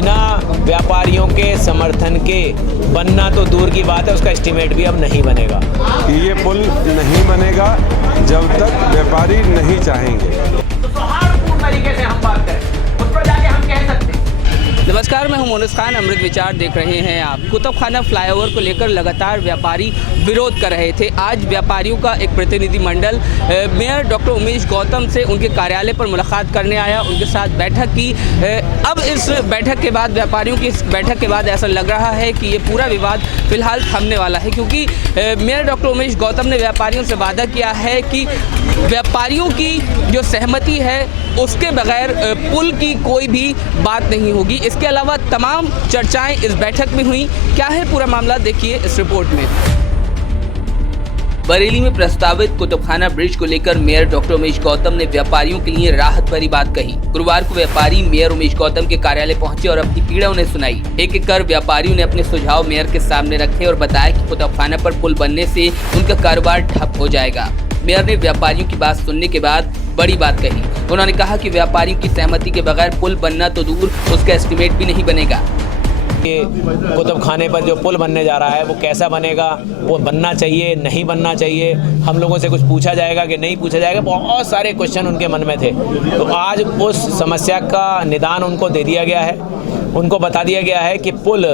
बिना व्यापारियों के समर्थन के बनना तो दूर की बात है, उसका एस्टीमेट भी अब नहीं बनेगा। ये पुल नहीं बनेगा जब तक व्यापारी नहीं चाहेंगे। तो सौहार्दपूर्ण तरीके से हम बात करें, उस पर जाके हम कह सकते हैं। नमस्कार, मैं हूं मोनिस खान। अमृत विचार देख रहे हैं आप। कुतुब खाना फ्लाईओवर को लेकर लगातार व्यापारी विरोध कर रहे थे। आज व्यापारियों का एक प्रतिनिधिमंडल मेयर डॉक्टर उमेश गौतम से उनके कार्यालय पर मुलाकात करने आया, उनके साथ बैठक की। अब इस बैठक के बाद, व्यापारियों की इस बैठक के बाद ऐसा लग रहा है कि ये पूरा विवाद फिलहाल थमने वाला है, क्योंकि मेयर डॉक्टर उमेश गौतम ने व्यापारियों से वादा किया है कि व्यापारियों की जो सहमति है उसके बगैर पुल की कोई भी बात नहीं होगी। इसके अलावा तमाम चर्चाएं इस बैठक में हुई। क्या है पूरा मामला, देखिए इस रिपोर्ट में। बरेली में प्रस्तावित कुतुबखाना ब्रिज को लेकर मेयर डॉक्टर उमेश गौतम ने व्यापारियों के लिए राहत भरी बात कही। गुरुवार को व्यापारी मेयर उमेश गौतम के कार्यालय पहुंचे और अपनी पीड़ा उन्हें सुनाई। एक एक कर व्यापारियों ने अपने सुझाव मेयर के सामने रखे और बताया कि कुतुबखाना पर पुल बनने से उनका कारोबार ठप हो जाएगा। मेयर ने व्यापारियों की बात सुनने के बाद बड़ी बात कही। उन्होंने कहा कि व्यापारियों की सहमति के बगैर पुल बनना तो दूर, उसका एस्टीमेट भी नहीं बनेगा। कुतुब खाने पर जो पुल बनने जा रहा है वो कैसा बनेगा, वो बनना चाहिए नहीं बनना चाहिए, हम लोगों से कुछ पूछा जाएगा कि नहीं पूछा जाएगा, बहुत सारे क्वेश्चन उनके मन में थे। तो आज उस समस्या का निदान उनको दे दिया गया है। उनको बता दिया गया है कि पुल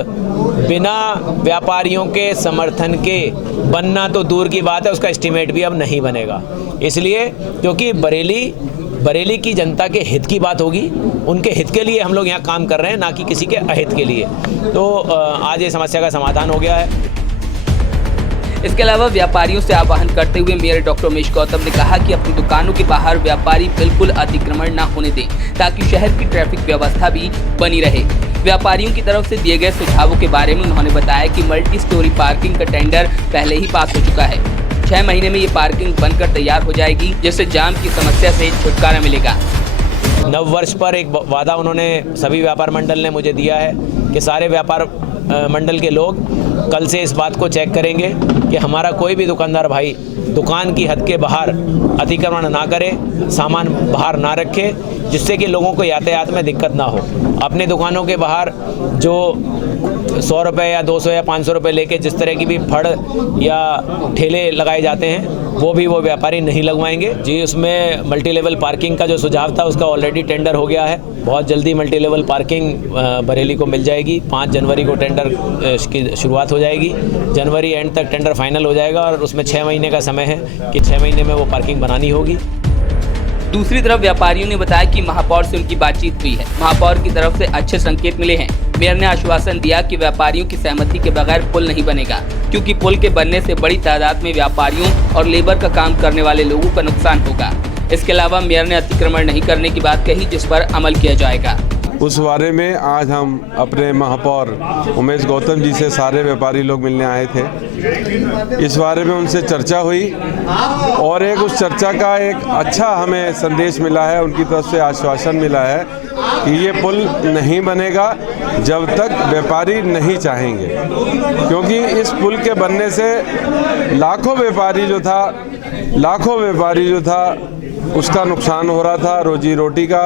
बिना व्यापारियों के समर्थन के बनना तो दूर की बात है, उसका एस्टीमेट भी अब नहीं बनेगा। इसलिए क्योंकि बरेली की जनता के हित की बात होगी, उनके हित के लिए हम लोग यहाँ काम कर रहे हैं, ना कि किसी के अहित के लिए। तो आज ये समस्या का समाधान हो गया है। इसके अलावा व्यापारियों से आह्वान करते हुए मेयर डॉक्टर उमेश गौतम ने कहा कि अपनी दुकानों के बाहर व्यापारी बिल्कुल अतिक्रमण न होने दें, ताकि शहर की ट्रैफिक व्यवस्था भी बनी रहे। व्यापारियों की तरफ से दिए गए सुझावों के बारे में उन्होंने बताया कि मल्टी स्टोरी पार्किंग का टेंडर पहले ही पास हो चुका है। 6 महीने में ये पार्किंग बनकर तैयार हो जाएगी, जिससे जाम की समस्या से छुटकारा मिलेगा। नव वर्ष पर एक वादा उन्होंने सभी व्यापार मंडल ने मुझे दिया है कि सारे व्यापार मंडल के लोग कल से इस बात को चेक करेंगे कि हमारा कोई भी दुकानदार भाई दुकान की हद के बाहर अतिक्रमण ना करे, सामान बाहर ना रखे, जिससे कि लोगों को यातायात में दिक्कत ना हो। अपने दुकानों के बाहर जो 100 रुपये या 200 या 500 रुपये लेके जिस तरह की भी फड़ या ठेले लगाए जाते हैं, वो व्यापारी नहीं लगवाएंगे जी। उसमें मल्टी लेवल पार्किंग का जो सुझाव था उसका ऑलरेडी टेंडर हो गया है। बहुत जल्दी मल्टी लेवल पार्किंग बरेली को मिल जाएगी। 5 जनवरी को टेंडर की शुरुआत हो जाएगी। जनवरी एंड तक टेंडर फाइनल हो जाएगा और उसमें 6 महीने का समय है कि 6 महीने में वो पार्किंग बनानी होगी। दूसरी तरफ व्यापारियों ने बताया कि महापौर से उनकी बातचीत हुई है। महापौर की तरफ से अच्छे संकेत मिले हैं। मेयर ने आश्वासन दिया कि व्यापारियों की सहमति के बगैर पुल नहीं बनेगा, क्योंकि पुल के बनने से बड़ी तादाद में व्यापारियों और लेबर का काम करने वाले लोगों का नुकसान होगा। इसके अलावा मेयर ने अतिक्रमण नहीं करने की बात कही, जिस पर अमल किया जाएगा। उस बारे में आज हम अपने महापौर उमेश गौतम जी से सारे व्यापारी लोग मिलने आए थे। इस बारे में उनसे चर्चा हुई और उस चर्चा का एक अच्छा हमें संदेश मिला है। उनकी तरफ से आश्वासन मिला है कि ये पुल नहीं बनेगा जब तक व्यापारी नहीं चाहेंगे, क्योंकि इस पुल के बनने से लाखों व्यापारी जो था उसका नुकसान हो रहा था, रोजी रोटी का।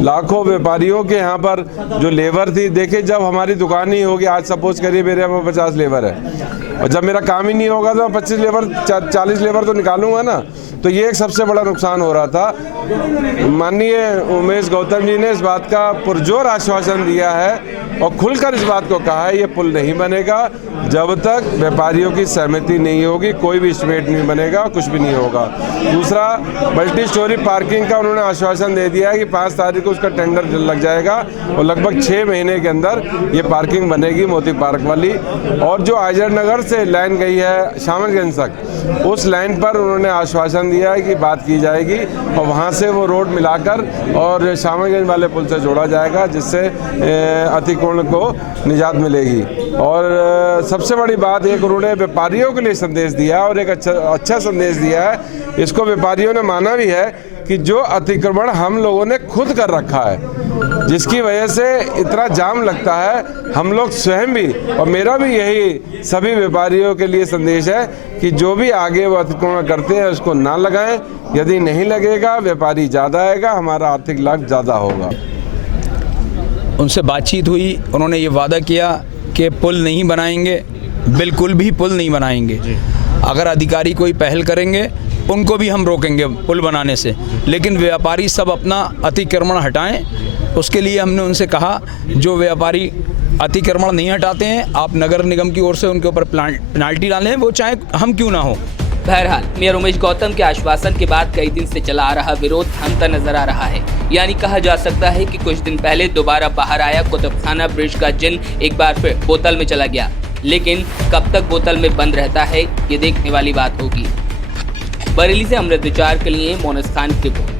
लाखों व्यापारियों के यहाँ पर जो लेबर थी, देखिए जब हमारी दुकान ही होगी, आज सपोज करिए मेरे यहाँ 50 लेबर है और जब मेरा काम ही नहीं होगा तो 25 लेबर 40 लेबर तो निकालूंगा ना। तो ये एक सबसे बड़ा नुकसान हो रहा था। माननीय उमेश गौतम जी ने इस बात का पुरजोर आश्वासन दिया है और खुलकर इस बात को कहा है, ये पुल नहीं बनेगा जब तक व्यापारियों की सहमति नहीं होगी, कोई भी एस्टीमेट नहीं बनेगा, कुछ भी नहीं होगा। दूसरा, मल्टी स्टोरी पार्किंग का उन्होंने आश्वासन दे दिया है कि 5 तारीख को उसका टेंडर लग जाएगा और लगभग 6 महीने के अंदर ये पार्किंग बनेगी मोती पार्क वाली। और जो आजर नगर से लाइन गई है शामलगंज तक, उस लाइन पर उन्होंने आश्वासन दिया है कि बात की जाएगी और वहाँ से वो रोड मिलाकर और शामलगंज वाले पुल से जोड़ा जाएगा, जिससे अतिक्रमण को निजात मिलेगी। और सबसे बड़ी बात, एक उन्होंने व्यापारियों के लिए संदेश दिया और एक अच्छा संदेश दिया है। इसको व्यापारियों ने माना भी है कि जो अतिक्रमण हम लोगों ने खुद कर रखा है, जिसकी वजह से इतना जाम लगता है, हम लोग स्वयं भी, और मेरा भी यही सभी व्यापारियों के लिए संदेश है कि जो भी आगे वो अतिक्रमण करते हैं उसको ना लगाएं। यदि नहीं लगेगा, व्यापारी ज़्यादा आएगा, हमारा आर्थिक लाभ ज़्यादा होगा। उनसे बातचीत हुई, उन्होंने ये वादा किया कि पुल नहीं बनाएंगे, बिल्कुल भी पुल नहीं बनाएंगे। अगर अधिकारी कोई पहल करेंगे उनको भी हम रोकेंगे पुल बनाने से, लेकिन व्यापारी सब अपना अतिक्रमण हटाएं। उसके लिए हमने उनसे कहा जो व्यापारी अतिक्रमण नहीं हटाते हैं, आप नगर निगम की ओर से उनके ऊपर पेनाल्टी डालें, वो चाहे हम क्यों ना हो। बहरहाल मेयर उमेश गौतम के आश्वासन के बाद कई दिन से चला आ रहा विरोध थमता नजर आ रहा है। यानी कहा जा सकता है कि कुछ दिन पहले दोबारा बाहर आया कुतुबखाना ब्रिज का जिन एक बार फिर बोतल में चला गया, लेकिन कब तक बोतल में बंद रहता है ये देखने वाली बात होगी। बरेली से अमृत विचार के लिए मोनस खान की रिपोर्ट।